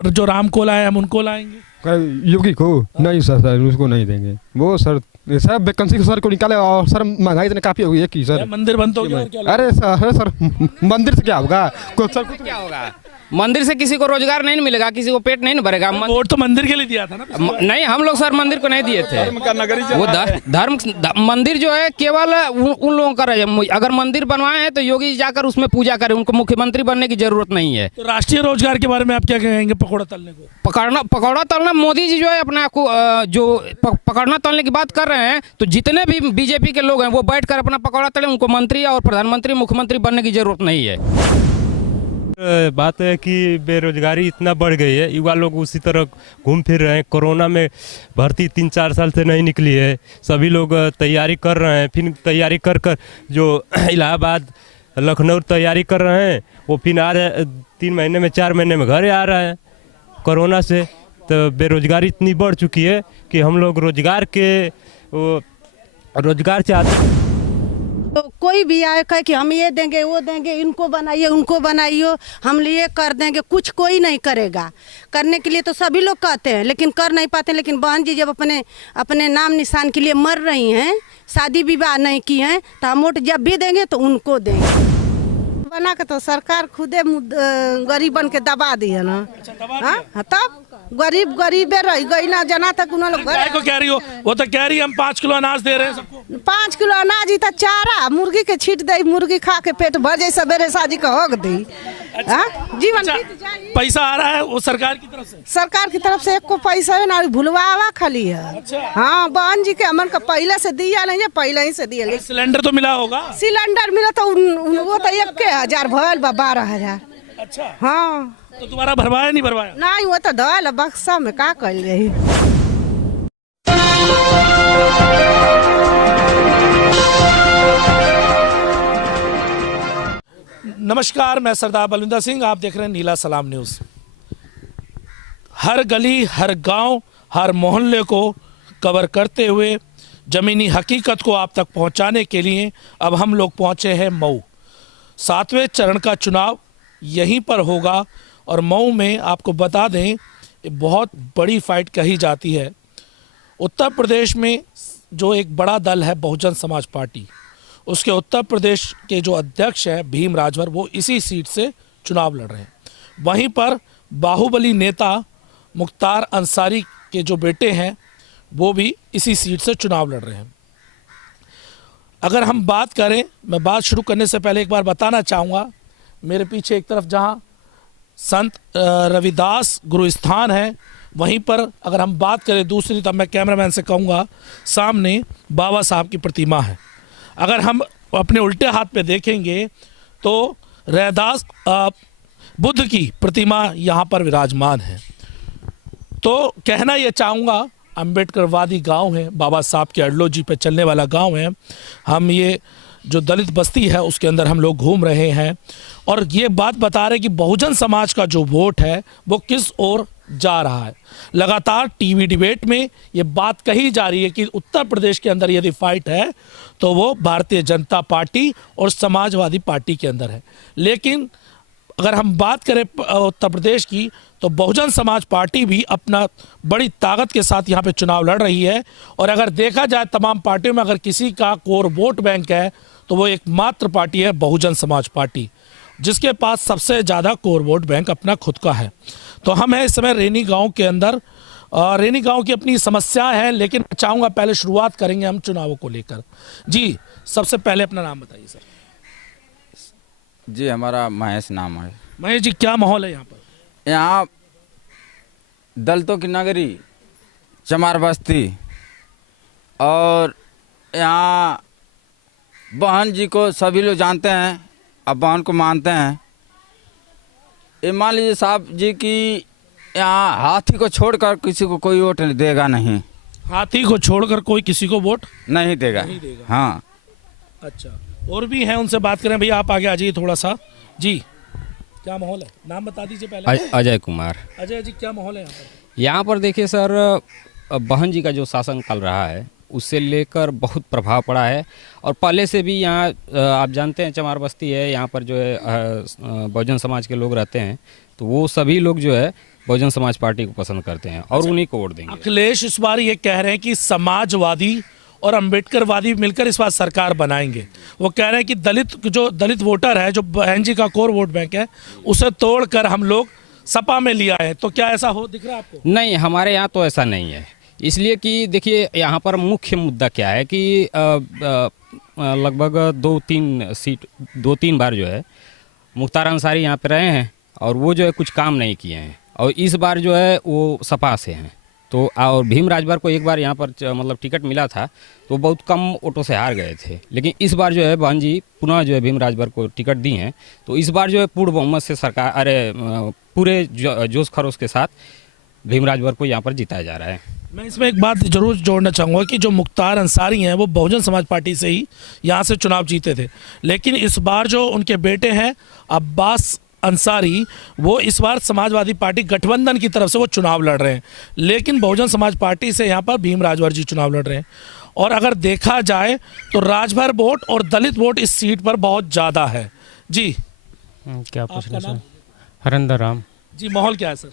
जो राम कोला है हम उनको लाएंगे? योगी को नहीं सर, उसको नहीं देंगे वो सर। सर वैकेंसी सर को निकाले और सर महंगाई इतनी काफी हो गई है कि सर मंदिर बंद हो गया और क्या? अरे सर मंदिर से क्या होगा? सर क्या होगा? मंदिर से किसी को रोजगार नहीं मिलेगा, किसी को पेट नहीं भरेगा। वोट तो मंदिर के लिए दिया था ना? नहीं, हम लोग सर मंदिर को नहीं दिए थे। वो धर्म मंदिर जो है केवल उन लोगों का है। अगर मंदिर बनवाए हैं तो योगी जाकर उसमें पूजा करें, उनको मुख्यमंत्री बनने की जरूरत नहीं है। तो राष्ट्रीय रोजगार के बारे में आप क्या कहेंगे? पकौड़ा तलने को पकौड़ा तलना, मोदी जी जो है अपना को जो पकड़ना तलने की बात कर रहे हैं, तो जितने भी बीजेपी के लोग हैं वो बैठकर अपना पकौड़ा तले, उनको मंत्री और प्रधानमंत्री मुख्यमंत्री बनने की जरूरत नहीं है। बात है कि बेरोजगारी इतना बढ़ गई है, युवा लोग उसी तरह घूम फिर रहे हैं। कोरोना में भर्ती 3-4 साल से नहीं निकली है, सभी लोग तैयारी कर रहे हैं। फिर तैयारी कर जो इलाहाबाद लखनऊ तैयारी कर रहे हैं, वो फिर आ रहे 3 महीने में 4 महीने में घर आ रहा है कोरोना से। तो बेरोजगारी इतनी बढ़ चुकी है कि हम लोग रोजगार चाहते हैं। तो कोई भी आए कहे कि हम ये देंगे वो देंगे, इनको बनाइए उनको बनाइए, हम ये कर देंगे, कुछ कोई नहीं करेगा। करने के लिए तो सभी लोग कहते हैं लेकिन कर नहीं पाते। लेकिन बहन जी जब अपने अपने नाम निशान के लिए मर रही हैं, शादी विवाह नहीं की हैं, तो हम वोट जब भी देंगे तो उनको देंगे। बना के तो सरकार खुदे गरीबन के दबा दी है ना। हाँ, तब गरीबे रह गई ना, जना तक उन्होंने लोग को कह रही हो, वो तो कह रही है हम 5 किलो अनाज दे रहे हैं सबको। 5 किलो अनाज तो चारा मुर्गी के छीट दे, मुर्गी खा के पेट भर जाए, सवेरे साजी का होग दी। जीवन पैसा आ रहा है वो सरकार की तरफ से? सरकार की तरफ से एक को पैसा है ना, भुलवावा खाली है। हाँ, बहन जी के अमन का पहले से दिया नहीं है, पहले ही से दिया। सिलेंडर तो मिला होगा? सिलेंडर मिला तो वो तो 1,000 भल 12,000। अच्छा, हाँ। तो तुम्हारा भरवाया नहीं भरवाया? नहीं, वो तो दल बक्सा में का कर रही। नमस्कार, मैं सरदार बलविंदर सिंह, आप देख रहे हैं नीला सलाम न्यूज़। हर गली, हर गांव, हर मोहल्ले को कवर करते हुए ज़मीनी हकीकत को आप तक पहुंचाने के लिए अब हम लोग पहुंचे हैं मऊ। 7वें चरण का चुनाव यहीं पर होगा और मऊ में आपको बता दें बहुत बड़ी फाइट कही जाती है। उत्तर प्रदेश में जो एक बड़ा दल है बहुजन समाज पार्टी, उसके उत्तर प्रदेश के जो अध्यक्ष हैं भीम राजभर, वो इसी सीट से चुनाव लड़ रहे हैं। वहीं पर बाहुबली नेता मुख्तार अंसारी के जो बेटे हैं वो भी इसी सीट से चुनाव लड़ रहे हैं। अगर हम बात करें, मैं बात शुरू करने से पहले एक बार बताना चाहूँगा, मेरे पीछे एक तरफ जहाँ संत रविदास गुरु स्थान है, वहीं पर अगर हम बात करें दूसरी, तब मैं कैमरामैन से कहूँगा सामने बाबा साहब की प्रतिमा है। अगर हम अपने उल्टे हाथ पे देखेंगे तो रैदास बुद्ध की प्रतिमा यहाँ पर विराजमान है। तो कहना ये चाहूँगा, अम्बेडकरवादी गांव है, बाबा साहब के आइडियोलॉजी पे चलने वाला गांव है। हम ये जो दलित बस्ती है उसके अंदर हम लोग घूम रहे हैं और ये बात बता रहे कि बहुजन समाज का जो वोट है वो किस ओर जा रहा है। लगातार टीवी डिबेट में ये बात कही जा रही है कि उत्तर प्रदेश के अंदर यदि फाइट है तो वो भारतीय जनता पार्टी और समाजवादी पार्टी के अंदर है। लेकिन अगर हम बात करें उत्तर प्रदेश की, तो बहुजन समाज पार्टी भी अपना बड़ी ताकत के साथ यहाँ पे चुनाव लड़ रही है। और अगर देखा जाए तमाम पार्टियों में अगर किसी का कोर वोट बैंक है तो वो एकमात्र पार्टी है बहुजन समाज पार्टी, जिसके पास सबसे ज़्यादा कोर वोट बैंक अपना खुद का है। तो हम हैं इस समय रेनी गांव के अंदर। रेनी गांव की अपनी समस्या है, लेकिन चाहूँगा पहले शुरुआत करेंगे हम चुनावों को लेकर। जी, सबसे पहले अपना नाम बताइए सर। जी, हमारा महेश नाम है। महेश जी, क्या माहौल है यहाँ पर? यहाँ दलितों की नगरी चमार बस्ती, और यहाँ बहन जी को सभी लोग जानते हैं, अब बहन को मानते हैं। ये मान लीजिए साहब जी कि यहाँ हाथी को छोड़कर किसी को कोई वोट देगा नहीं। हाथी को छोड़कर कोई किसी को वोट नहीं देगा? हाँ। अच्छा, और भी हैं, उनसे बात करें। भैया आप आगे आ जाइए थोड़ा सा। जी, क्या माहौल है? नाम बता दीजिए पहले। अजय कुमार। अजय जी, क्या माहौल है यहाँ पर? यहाँ पर देखिए सर, बहन जी का जो शासन चल रहा है उससे लेकर बहुत प्रभाव पड़ा है। और पहले से भी यहाँ आप जानते हैं चमार बस्ती है, यहाँ पर जो है बहुजन समाज के लोग रहते हैं, तो वो सभी लोग जो है बहुजन समाज पार्टी को पसंद करते हैं और उन्हीं को वोट देंगे। अखिलेश इस बार ये कह रहे हैं कि समाजवादी और अंबेडकरवादी मिलकर इस बार सरकार बनाएंगे। वो कह रहे हैं कि दलित वोटर है, जो बहन जी का कोर वोट बैंक है, उसे तोड़कर हम लोग सपा में लिया है। तो क्या ऐसा हो दिख रहा है आपको? नहीं, हमारे यहाँ तो ऐसा नहीं है। इसलिए कि देखिए यहाँ पर मुख्य मुद्दा क्या है कि लगभग 2-3 बार जो है मुख्तार अंसारी यहाँ पे रहे हैं और वो जो है कुछ काम नहीं किए हैं, और इस बार जो है वो सपा से हैं। तो और भीम राजभर को एक बार यहाँ पर मतलब टिकट मिला था तो बहुत कम वोटों से हार गए थे, लेकिन इस बार जो है बहन जी पुनः जो है भीम राजभर को टिकट दी हैं, तो इस बार जो है पूर्ण बहुमत से सरकार पूरे जोश खरोश के साथ भीम राजभर को यहाँ पर जिताया जा रहा है। मैं इसमें एक बात जरूर जोड़ना चाहूँगा कि जो मुख्तार अंसारी हैं वो बहुजन समाज पार्टी से ही यहाँ से चुनाव जीते थे, लेकिन इस बार जो उनके बेटे हैं अब्बास अंसारी, वो इस बार समाजवादी पार्टी गठबंधन की तरफ से वो चुनाव लड़ रहे हैं, लेकिन बहुजन समाज पार्टी से यहाँ पर भीम राजभर जी चुनाव लड़ रहे हैं। और अगर देखा जाए तो राजभर वोट और दलित वोट इस सीट पर बहुत ज़्यादा है। जी क्या पूछना सर? हरिंदर राम जी। माहौल क्या है सर?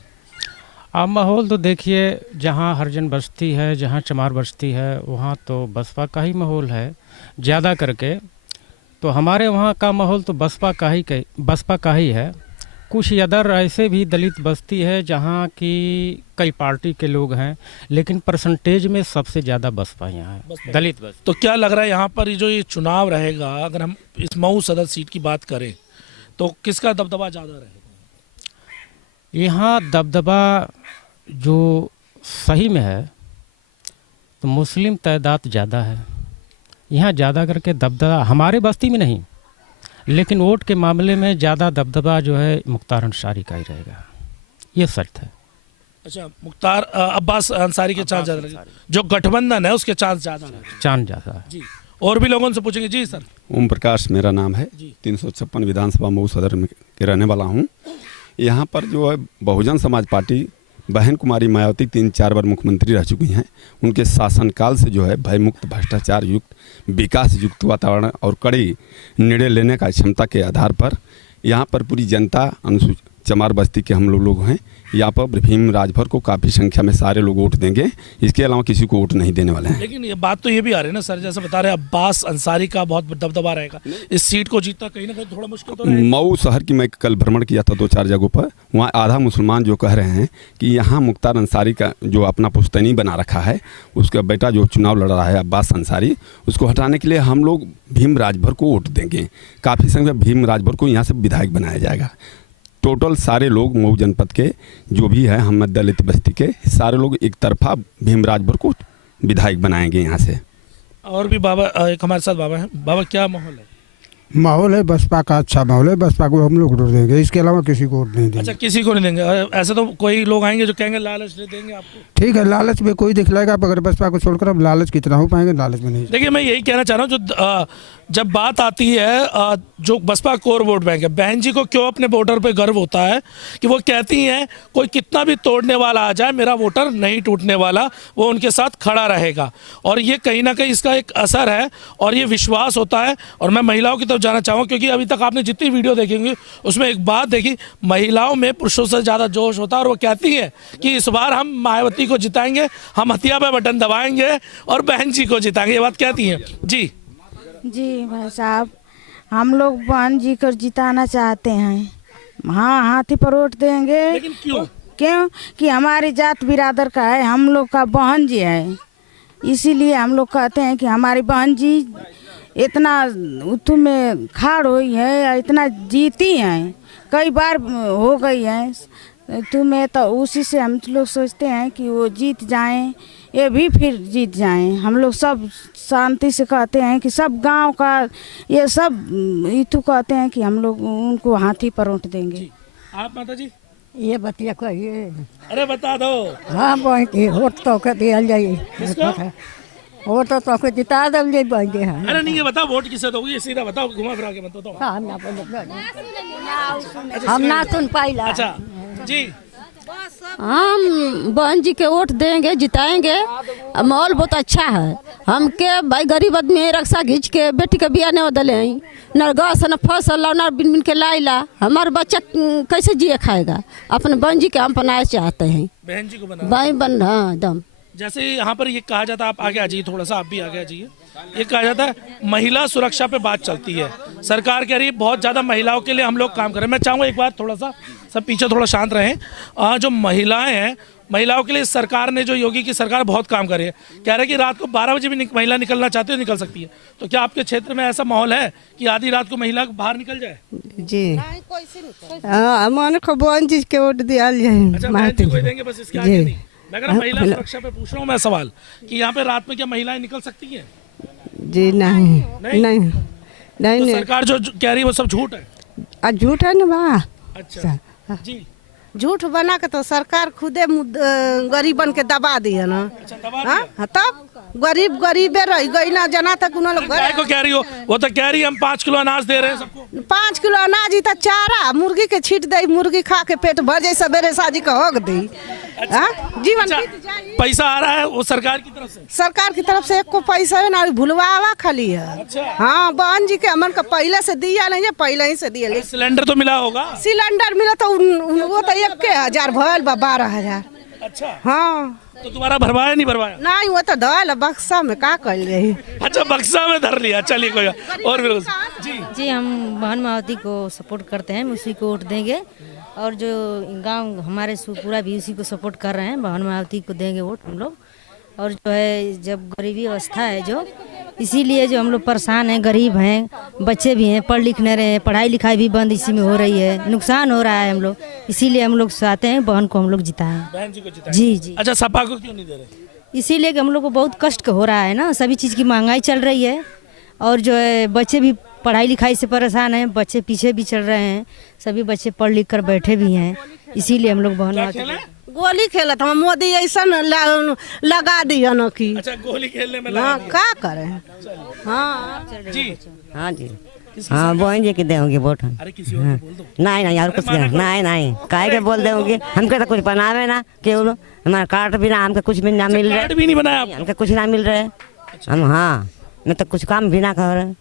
अब माहौल तो देखिए, जहाँ हरिजन बस्ती है, जहाँ चमार बस्ती है, वहाँ तो बसपा का ही माहौल है ज़्यादा करके। तो हमारे वहाँ का माहौल तो बसपा का ही है। कुछ अदर ऐसे भी दलित बस्ती है जहाँ की कई पार्टी के लोग हैं, लेकिन परसेंटेज में सबसे ज़्यादा बसपा यहाँ है, दलित बस्ती। तो क्या लग रहा है यहाँ पर जो ये चुनाव रहेगा, अगर हम इस मऊ सदर सीट की बात करें तो किसका दबदबा ज़्यादा रहेगा? यहाँ दबदबा जो सही में है तो मुस्लिम तादाद ज़्यादा है यहाँ, ज़्यादा करके दबदबा हमारे बस्ती में नहीं, लेकिन वोट के मामले में ज़्यादा दबदबा जो है मुख्तार अंसारी का ही रहेगा, ये सच है। अच्छा, मुख्तार अब्बास अंसारी के चांस ज़्यादा लगे, जो गठबंधन है उसके चांस ज़्यादा है। चांस ज़्यादा है जी। और भी लोगों से पूछेंगे। जी सर। ओम प्रकाश मेरा नाम है, 356 विधानसभा मऊ सदर में के रहने वाला हूँ। यहाँ पर जो है बहुजन समाज पार्टी, बहन कुमारी मायावती 3-4 बार मुख्यमंत्री रह चुकी हैं। उनके शासनकाल से जो है भयमुक्त, भ्रष्टाचार युक्त, विकास युक्त वातावरण और कड़ी निर्णय लेने का क्षमता के आधार पर यहाँ पर पूरी जनता, अनुसूचित चमार बस्ती के हम लोग हैं, यहाँ पर भीम राजभर को काफ़ी संख्या में सारे लोग वोट देंगे। इसके अलावा किसी को वोट नहीं देने वाले हैं। लेकिन ये बात तो ये भी आ रही है ना सर, जैसे बता रहे अब्बास अंसारी का बहुत दबदबा रहेगा, इस सीट को जीतना कहीं ना कहीं थोड़ा मुश्किल तो रहेगा। मऊ शहर की मैं कल भ्रमण किया था 2-4 जगहों पर, वहाँ आधा मुसलमान जो कह रहे हैं कि यहाँ मुख्तार अंसारी का जो अपना पुश्तैनी बना रखा है, उसका बेटा जो चुनाव लड़ रहा है अब्बास अंसारी, उसको हटाने के लिए हम लोग भीम राजभर को वोट देंगे। काफ़ी संख्या में भीम राजभर को यहाँ से विधायक बनाया जाएगा। टोटल सारे लोग मऊ जनपद के जो भी है, हम दलित बस्ती के सारे लोग एक तरफा भीम राजभर को विधायक बनाएंगे यहाँ से। और भी बाबा एक हमारे साथ बाबा हैं। बाबा क्या माहौल है? माहौल है बसपा का, अच्छा माहौल है, बसपा को हम लोग वोट देंगे, इसके अलावा किसी को वोट नहीं देंगे। अच्छा, किसी को नहीं देंगे? ऐसे तो कोई लोग आएंगे जो कहेंगे लालच दे देंगे आपको। ठीक है, लालच में कोई दिखलाएगा, अगर बसपा को छोड़कर अब लालच कितना हो पाएंगे, लालच में नहीं। देखिए, मैं यही कहना चाह रहा हूँ, जो जब बात आती है जो बसपा कोर वोट बैंक है, बहन जी को क्यों अपने वोटर पे गर्व होता है कि वो कहती हैं कोई कितना भी तोड़ने वाला आ जाए, मेरा वोटर नहीं टूटने वाला, वो उनके साथ खड़ा रहेगा। और ये कहीं ना कहीं इसका एक असर है और ये विश्वास होता है। और मैं महिलाओं की तरफ जाना चाहूँगा, क्योंकि अभी तक आपने जितनी वीडियो देखेंगे उसमें एक बात देखी, महिलाओं में पुरुषों से ज़्यादा जोश होता है, और वो कहती है कि इस बार हम मायावती को जिताएंगे, हम हथिया पे बटन दबाएंगे और बहन जी को जिताएंगे, ये बात कहती हैं। जी भाई साहब, हम लोग बहन जी को जिताना चाहते हैं। हाँ, हाथी पर वोट देंगे। लेकिन क्यों? कि हमारी जात बिरादर का है, हम लोग का बहन जी है, इसीलिए हम लोग कहते हैं कि हमारी बहन जी इतना तुम्हें खाड़ हुई है, इतना जीती हैं, कई बार हो गई है तुम्हें, तो उसी से हम लोग सोचते हैं कि वो जीत जाएं, ये भी फिर जीत जाएं। हम लोग सब शांति से कहते हैं कि सब गांव का ये सब इतु कहते हैं कि हम लोग उनको हाथी पर वोट देंगे। आप माता जी ये बतिया कहिए। अरे बता दो। हाँ बहन, वोट तो के दिया जाए, वो तो जिता दल जाए बहन। अरे नहीं, ये बताओ वोट किसे दोगे, ये सीधा बताओ, घुमा फिरा के मत बताओ। हम ना सुन पाइला। अच्छा जी, हम बहन जी के वोट देंगे, जिताएंगे। माहौल बहुत अच्छा है। हम के भाई गरीब आदमी है, रक्षा घींच के बेटी के बिया नहीं दले हैं, न गैस न फसल न बिन बिन के लाइला। हमारे बच्चा कैसे जिए खाएगा? अपने बहन जी के हम बनाए चाहते हैं, बहन जी को बना बहन बन। हाँ एकदम। जैसे यहाँ पर ये कहा जाता है, आप आगे आ जाइए थोड़ा सा, आप भी आगे आ जाइए। ये कहा जाता है महिला सुरक्षा पे बात चलती है, सरकार कह रही है बहुत ज़्यादा महिलाओं के लिए हम लोग काम करें। मैं चाहूँगा एक बार थोड़ा सा सब पीछे थोड़ा शांत रहें। जो महिलाएं हैं, महिलाओं के लिए सरकार ने, जो योगी की सरकार बहुत काम करे है। कह रहे हैं कि रात को 12 बजे भी महिला निकलना चाहती है निकल सकती है। तो क्या आपके क्षेत्र में ऐसा माहौल है कि आधी रात को महिला बाहर निकल जाए? जी हाँ, मन को बहन जी के वोट दिया जाए। अच्छा, बहन जी को देंगे बस, इसके आगे नहीं। मैं कह रहा महिला सुरक्षा पे पूछ रहा हूँ मैं सवाल कि यहाँ पे रात में क्या महिलाएं निकल सकती हैं? जी नहीं नहीं नहीं, तो सरकार जो कह रही है वो सब झूठ है? झूठ है ना बा। अच्छा जी, झूठ बना के तो सरकार खुदे गरीबन के दबा दी है ना। अच्छा, दबा दिया। तब गरीब गरीबे रह गई ना, जना तक उन्होंने काय को कह रही हो? वो तो कह रही है हम 5 किलो अनाज दे रहे हैं सबको। 5 किलो अनाज ही तो चारा मुर्गी के छीट दे, मुर्गी खा के पेट भर जाए, सवेरे साजी का होग दी। जीवन पैसा आ रहा है वो सरकार की तरफ से? सरकार की तरफ से एक को पैसा है ना, भुलवावा खाली है। हाँ, बहन जी के अमन का पहले से दिया नहीं है, पहले ही से दिया। सिलेंडर तो मिला होगा? सिलेंडर मिला तो वो तो 1,000 भरल बा, 12,000। अच्छा हाँ, तो तुम्हारा भरवाया नहीं भरवाया? नहीं, वो तो दल बक्सा में का कर रही। अच्छा, बक्सा में धर लिया। चलिए कोई और भी जी जी, हम बहन मायावती को सपोर्ट करते हैं, उसी को वोट देंगे। और जो गांव हमारे पूरा भी उसी को सपोर्ट कर रहे हैं, बहन मायावती को देंगे वोट हम लोग। और जो है जब गरीबी अवस्था है जो, इसीलिए जो हम लोग परेशान हैं, गरीब हैं, बच्चे भी हैं, पढ़ लिख नहीं रहे हैं, पढ़ाई लिखाई भी बंद इसी में हो रही है, नुकसान हो रहा है हम लोग। इसीलिए हम लोग चाहते हैं बहन को हम लोग जिताएं। बहन जी को जिताएं? जी जी। अच्छा, सपा को क्यों नहीं दे रहे? इसीलिए कि हम लोग को बहुत कष्ट हो रहा है ना, सभी चीज़ की महंगाई चल रही है। और जो है बच्चे भी पढ़ाई लिखाई से परेशान हैं, बच्चे पीछे भी चल रहे हैं, सभी बच्चे पढ़ लिख कर बैठे भी हैं। इसीलिए हम लोग बहन गोली खेलत हम, मोदी ऐसा लगा दिया न की। अच्छा, गोली खेलने में हाँ, क्या करें। हाँ जी, हाँ जी, हाँ बहन जी के देंगे वोट हम। अरे किसी और को बोल दो। नहीं नहीं, और कुछ नहीं नहीं, काहे के बोल देंगे? हमके तो कुछ बनावे ना केवल, हमारा कार्ड भी ना, हमके कुछ भी ना मिल रहा है। कार्ड भी नहीं बनाया आपको? हमके कुछ ना मिल रहा है। हम हाँ, मैं तो कुछ काम भी ना कर रहे।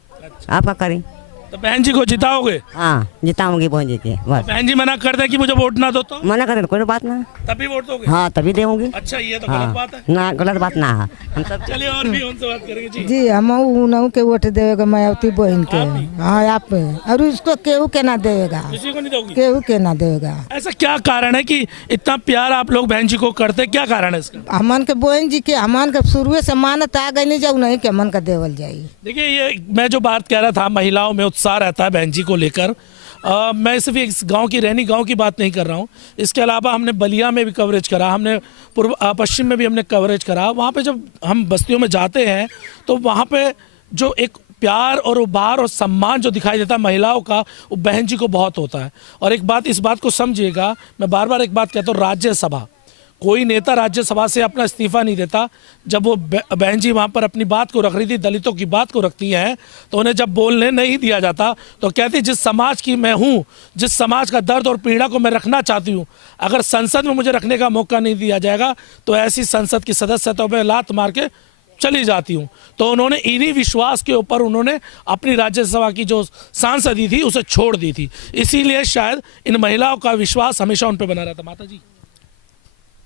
आप क्या करें? तो बहन जी को जिताओगे? हाँ, जिताऊंगी बहन जी के। बस बहन जी मना कर दे कि मुझे वोट ना दो तो? मना कर दे, कोई बात ना, तभी वोट दोगे? हाँ तभी देंगे। अच्छा, ये तो हाँ, गलत बात है ना, गलत बात ना है। हम सब चलिए और भी उनसे बात करेंगे। जी जी, हम उन्हों के वोट देगा मायावती बहन के। हाँ, आप और उसको केहू के ना देगा, किसी को नहीं दोगी? केहू के ना देगा। ऐसा क्या कारण है कि इतना प्यार आप लोग बहन जी को करते? क्या कारण है इसका? अमन के बहन जी के, अमन के शुरू से मानत आ गई, नहीं जाऊ नहीं के अमन का देवल जाई। देखिए, ये मैं जो बात कह रहा था, महिलाओं में उत्साह रहता है बहन जी को लेकर। मैं सिर्फ एक गांव की, रैनी गांव की बात नहीं कर रहा हूं, इसके अलावा हमने बलिया में भी कवरेज करा, हमने पूर्व पश्चिम में भी हमने कवरेज करा। वहाँ पे जब हम बस्तियों में जाते हैं तो वहाँ पे जो एक प्यार और उबार और सम्मान जो दिखाई देता है महिलाओं का, वो बहन जी को बहुत होता है। और एक बात, इस बात को समझिएगा, मैं बार बार एक बात कहता हूँ, राज्यसभा, कोई नेता राज्यसभा से अपना इस्तीफा नहीं देता। जब वो बहन जी वहाँ पर अपनी बात को रख रही थी, दलितों की बात को रखती हैं, तो उन्हें जब बोलने नहीं दिया जाता तो कहती, जिस समाज की मैं हूँ, जिस समाज का दर्द और पीड़ा को मैं रखना चाहती हूँ, अगर संसद में मुझे रखने का मौका नहीं दिया जाएगा तो ऐसी संसद की सदस्यता में लात मार के चली जाती हूँ। तो उन्होंने इन्हीं विश्वास के ऊपर उन्होंने अपनी राज्यसभा की जो सांसदी थी उसे छोड़ दी थी। इसीलिए शायद इन महिलाओं का विश्वास हमेशा उन पर बना रहता। माता जी?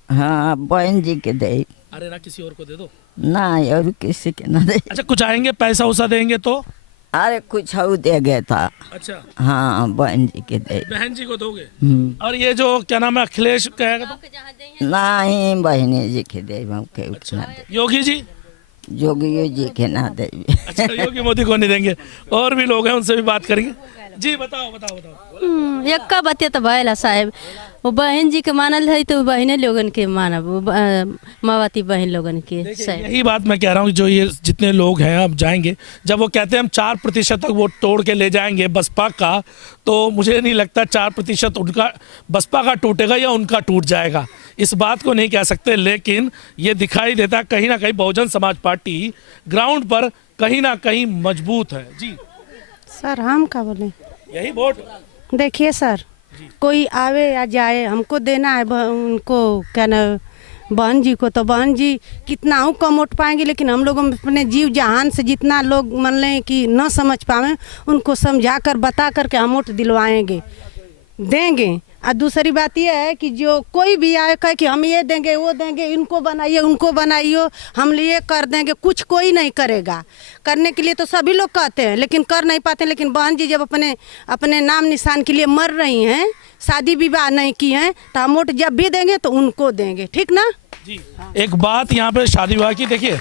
हाँ, बहन जी के दे। अरे ना, किसी और को दे दो ना, और किसी के ना दे। अच्छा, कुछ आएंगे, पैसा उसा देंगे तो? अरे कुछ दे गया था। अच्छा, हाँ, बहन जी के दे। बहन जी को दोगे? और ये जो क्या नाम है, अखिलेश कहेगा तो? नहीं, बहन जी के दे। अच्छा, ना दे। योगी जी? योगी जी के ना दे। अच्छा, योगी मोदी को नहीं देंगे। और भी लोग हैं, उनसे भी बात करेंगे। जी बताओ बताओ बताओ। एक का बतिया तो भैला साहब, वो बहन जी के मानल है तो बहने लोगन के मानब, मायावती बहन लोगन के। यही बात मैं कह रहा हूँ, जो ये जितने लोग हैं अब जाएंगे, जब वो कहते हैं हम 4% तक वो तोड़ के ले जाएंगे बसपा का, तो मुझे नहीं लगता 4% उनका बसपा का टूटेगा या उनका टूट जाएगा, इस बात को नहीं कह सकते। लेकिन ये दिखाई देता कहीं ना कहीं बहुजन समाज पार्टी ग्राउंड पर कहीं ना कहीं मजबूत है। जी सर, हम क्या बोले? यही वोट देखिए सर, कोई आवे या जाए हमको देना है उनको क्या ना बहन जी को। तो बहन जी कितना हूँ कम वोट पाएंगे, लेकिन हम लोग अपने जीव जहान से जितना लोग मान लें कि न समझ पाए उनको समझा कर बता कर के हम वोट दिलवाएंगे देंगे। और दूसरी बात यह है कि जो कोई भी आए कहे कि हम ये देंगे वो देंगे, इनको बनाइए उनको बनाइए, हम ये कर देंगे, कुछ कोई नहीं करेगा। करने के लिए तो सभी लोग कहते हैं लेकिन कर नहीं पाते। लेकिन बहन जी जब अपने अपने नाम निशान के लिए मर रही हैं, शादी विवाह नहीं की हैं, तो हम वोट जब भी देंगे तो उनको देंगे, ठीक ना जी। एक बात यहाँ पे शादी विवाह की देखिए,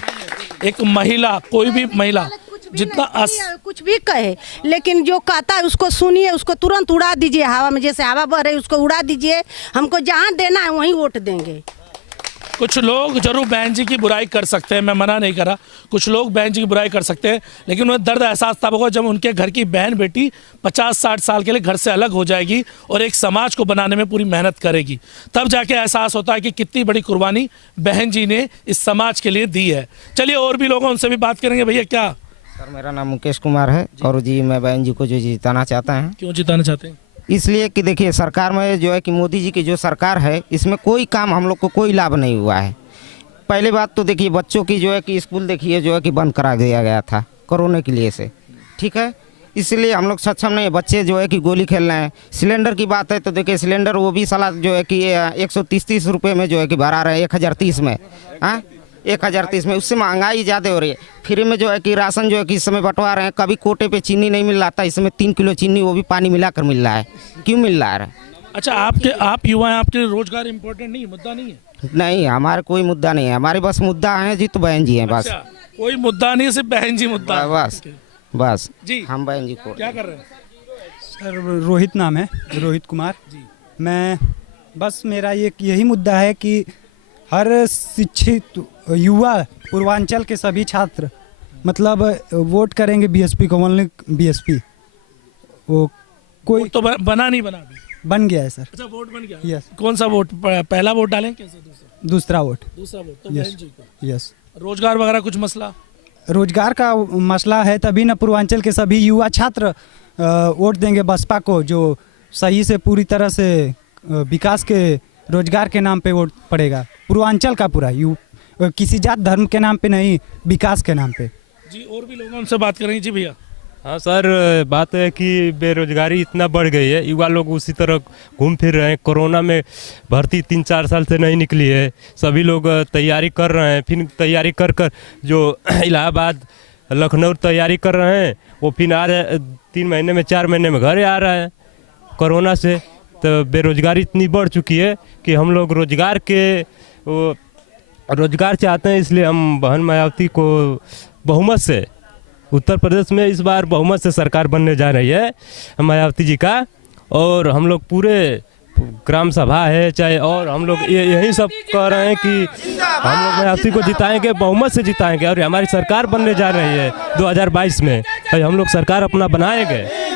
एक महिला कोई भी महिला जितना कुछ भी कहे, लेकिन जो कहता है उसको सुनिए, उसको तुरंत उड़ा दीजिए हवा में, जैसे हवा बह रही उसको उड़ा दीजिए। हमको जहाँ देना है वहीं वोट देंगे। कुछ लोग जरूर बहन जी की बुराई कर सकते हैं, मैं मना नहीं कर रहा, कुछ लोग बहन जी की बुराई कर सकते हैं, लेकिन उन्हें दर्द एहसास तब होगा जब उनके घर की बहन बेटी 50-60 साल के लिए घर से अलग हो जाएगी और एक समाज को बनाने में पूरी मेहनत करेगी। तब जाके एहसास होता है कि कितनी बड़ी कुर्बानी बहन जी ने इस समाज के लिए दी है। चलिए और भी लोग उनसे भी बात करेंगे। भैया क्या? सर मेरा नाम मुकेश कुमार है और जी मैं बहन जी को जो जिताना चाहता है। क्यों जिताना चाहते हैं? इसलिए कि देखिए सरकार में जो है कि मोदी जी की जो सरकार है इसमें कोई काम हम लोग को कोई लाभ नहीं हुआ है। पहली बात तो देखिए बच्चों की जो है कि स्कूल देखिए जो है कि बंद करा दिया गया था कोरोना के लिए से, ठीक है, इसलिए हम लोग सक्षम नहीं है। बच्चे जो है कि गोली खेल रहे हैं। सिलेंडर की बात है तो देखिए सिलेंडर वो भी साला जो है कि 130 रुपये में जो है कि भरा रहे हैं 1030 में, हाँ 1030 में, उससे महंगाई ज़्यादा हो रही है। फ्री में जो है कि राशन जो है कि इस समय बंटवा रहे हैं। कभी कोटे पे चीनी नहीं मिल रहा था, इस समय 3 किलो चीनी वो भी पानी मिलाकर मिल रहा है। क्यों मिल रहा है? अच्छा आप युवा हैं, आपके लिए रोजगार इम्पोर्टेंट नहीं है, मुद्दा नहीं है? नहीं हमारा कोई मुद्दा नहीं है, हमारे बस मुद्दा है जी तो बहन जी हैं बस। अच्छा, कोई मुद्दा नहीं, सिर्फ बहन जी मुद्दा है। बस जी। हम बहन जी को क्या कर रहे हैं? सर रोहित नाम है, रोहित कुमार जी। मैं बस मेरा यही मुद्दा है कि हर शिक्षित युवा पूर्वांचल के सभी छात्र मतलब वोट करेंगे बीएसपी को, ओनली बीएसपी। वो कोई तो बना नहीं बना अभी? बन गया है सर। अच्छा वोट बन गया? यस। कौन सा वोट? पहला वोट डालें कैसे? दूसरा वोट। दूसरा वोट तो यस। बहन जी को। यस। रोजगार वगैरह कुछ मसला? रोजगार का मसला है तभी ना पूर्वांचल के सभी युवा छात्र वोट देंगे बसपा को, जो सही से पूरी तरह से विकास के रोजगार के नाम पे वोट पड़ेगा पूर्वांचल का पूरा, किसी जात धर्म के नाम पे नहीं, विकास के नाम पे। जी और भी लोग हमसे बात करेंगे। जी भैया। हाँ सर, बात है कि बेरोजगारी इतना बढ़ गई है, युवा लोग उसी तरह घूम फिर रहे हैं। कोरोना में भर्ती 3-4 साल से नहीं निकली है, सभी लोग तैयारी कर रहे हैं। फिर तैयारी कर जो इलाहाबाद लखनऊ तैयारी कर रहे हैं वो फिर आ रहे 3 महीने में 4 महीने में घर आ रहा है कोरोना से। तो बेरोजगारी इतनी बढ़ चुकी है कि हम लोग रोजगार चाहते हैं, इसलिए हम बहन मायावती को बहुमत से उत्तर प्रदेश में इस बार बहुमत से सरकार बनने जा रही है मायावती जी का। और हम लोग पूरे ग्राम सभा है चाहे और हम लोग यही सब कह रहे हैं कि हम लोग मायावती को जिताएंगे, बहुमत से जिताएंगे और हमारी सरकार बनने जा रही है 2022 में, हम लोग सरकार अपना बनाएंगे।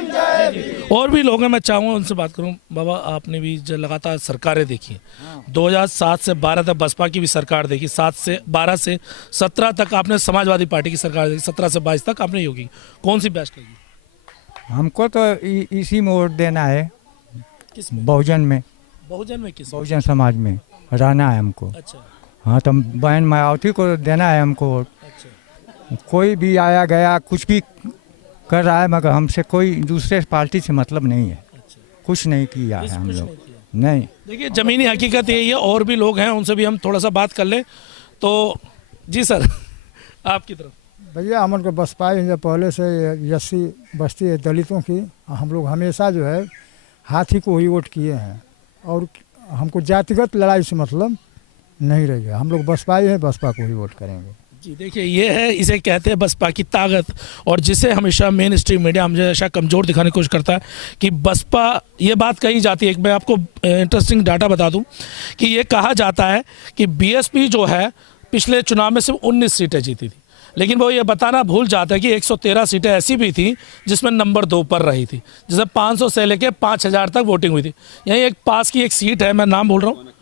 और भी लोग हैं, मैं चाहूँगा उनसे बात करूँ। बाबा आपने भी लगातार सरकारें देखी, 2007 से 12 तक बसपा की भी सरकार देखी, 12 से 17 तक आपने समाजवादी पार्टी की सरकार देखी, 17 से 22 तक आपने योगी। कौन सी बेस्ट लगी? हमको तो इसी में वोट देना है। किसमें? बहुजन में। बहुजन में किस? बहुजन समाज में रहना है हमको। अच्छा। हाँ तो बहन मायावती को देना है हमको वोट। अच्छा। कोई भी आया गया कुछ भी कर रहा है मगर हमसे कोई दूसरे पार्टी से मतलब नहीं है। अच्छा। कुछ नहीं किया है हम लोग नहीं। देखिए ज़मीनी हकीकत यही है। और भी लोग हैं, उनसे भी हम थोड़ा सा बात कर लें। तो जी सर आपकी तरफ। भैया हम लोग बसपा पहले से यस्सी बस्ती है दलितों की, हम लोग हमेशा जो है हाथी को ही वोट किए हैं और हमको जातिगत लड़ाई से मतलब नहीं रही है। हम लोग बसपा ही हैं, बसपा को ही वोट करेंगे। जी देखिए ये है, इसे कहते हैं बसपा की ताकत, और जिसे हमेशा मेन स्ट्रीम मीडिया हमेशा कमज़ोर दिखाने की कोशिश करता है कि बसपा, ये बात कही जाती है। एक मैं आपको इंटरेस्टिंग डाटा बता दूं कि ये कहा जाता है कि बीएसपी जो है पिछले चुनाव में सिर्फ 19 सीटें जीती थी, लेकिन वो ये बताना भूल जाता है कि 113 सीटें ऐसी भी थी जिसमें नंबर 2 पर रही थी, जैसे 500 से लेकर 5000 तक वोटिंग हुई थी। यहीं एक पास की एक सीट है, मैं नाम बोल रहा हूँ,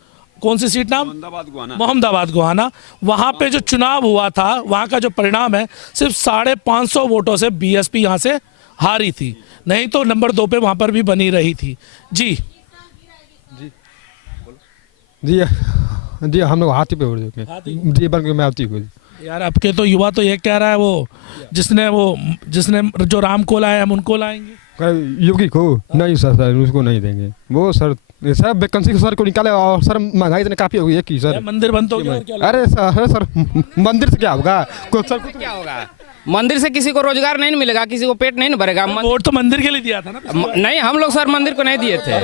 कौन सी सीट नाम? मोहम्मदाबाद गोहाना। वहाँ पे जो चुनाव हुआ था, वहाँ का जो परिणाम है, सिर्फ 550 वोटों से बीएसपी यहाँ से हारी थी, नहीं तो नंबर 2 पे वहाँ पर भी बनी रही थी। जी जी जी हम लोग हाथी पे उड़ देंगे जी बन के मायावती को। यार आपके तो युवा तो ये कह रहा है जिसने जो राम को लाए हम उनको लाएंगे। योगी को नहीं सर उसको नहीं देंगे। वो सर वैकेंसी सर को निकाले और सर महंगाई इतनी काफी हो गई है कि सर मंदिर बंद हो गया। अरे सर मंदिर से क्या होगा? सर क्या होगा? मंदिर से किसी को रोजगार नहीं मिलेगा, किसी को पेट नहीं भरेगा। वोट तो मंदिर के लिए दिया था ना। नहीं, हम लोग सर मंदिर को नहीं दिए थे।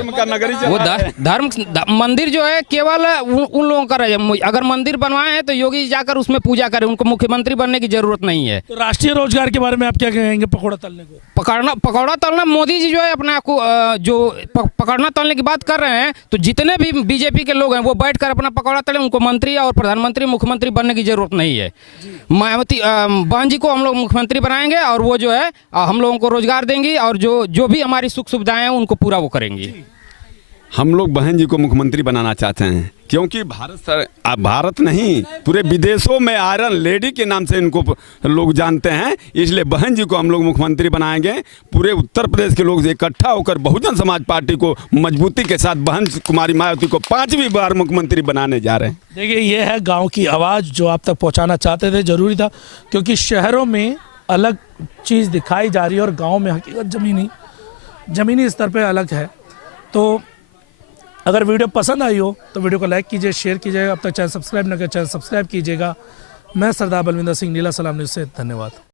वो धर्म मंदिर जो है केवल उन लोगों का रहे। अगर मंदिर बनवाए हैं तो योगी जाकर उसमें पूजा करें, उनको मुख्यमंत्री बनने की जरूरत नहीं है। तो राष्ट्रीय रोजगार के बारे में आप क्या कहेंगे? पकौड़ा तलने को पकौड़ा तलना, मोदी जी जो है अपने आप को जो पकड़ना तलने की बात कर रहे हैं, तो जितने भी बीजेपी के लोग हैं वो बैठकर अपना पकौड़ा तले। उनको मंत्री और प्रधानमंत्री मुख्यमंत्री बनने की जरूरत नहीं है। मायावती बहन जी को हम लोग मुख्यमंत्री बनाएंगे और वो जो है हम लोगों को रोजगार देंगी और जो भी हमारी सुख सुविधाएं हैं उनको पूरा वो करेंगी। हम लोग बहन जी को मुख्यमंत्री बनाना चाहते हैं क्योंकि भारत नहीं पूरे विदेशों में आयरन लेडी के नाम से इनको लोग जानते हैं। इसलिए बहन जी को हम लोग मुख्यमंत्री बनाएंगे। पूरे उत्तर प्रदेश के लोग इकट्ठा होकर बहुजन समाज पार्टी को मजबूती के साथ बहन कुमारी मायावती को 5वीं बार मुख्यमंत्री बनाने जा रहे हैं। देखिए, ये है गाँव की आवाज़ जो आप तक पहुँचाना चाहते थे। जरूरी था क्योंकि शहरों में अलग चीज़ दिखाई जा रही है और गाँव में हकीकत ज़मीनी स्तर पर अलग है। तो अगर वीडियो पसंद आई हो तो वीडियो को लाइक कीजिए, शेयर कीजिएगा। अब तक चैनल सब्सक्राइब न करें, चैनल सब्सक्राइब कीजिएगा। मैं सरदार बलविंदर सिंह, नीला सलाम न्यूज़ से धन्यवाद।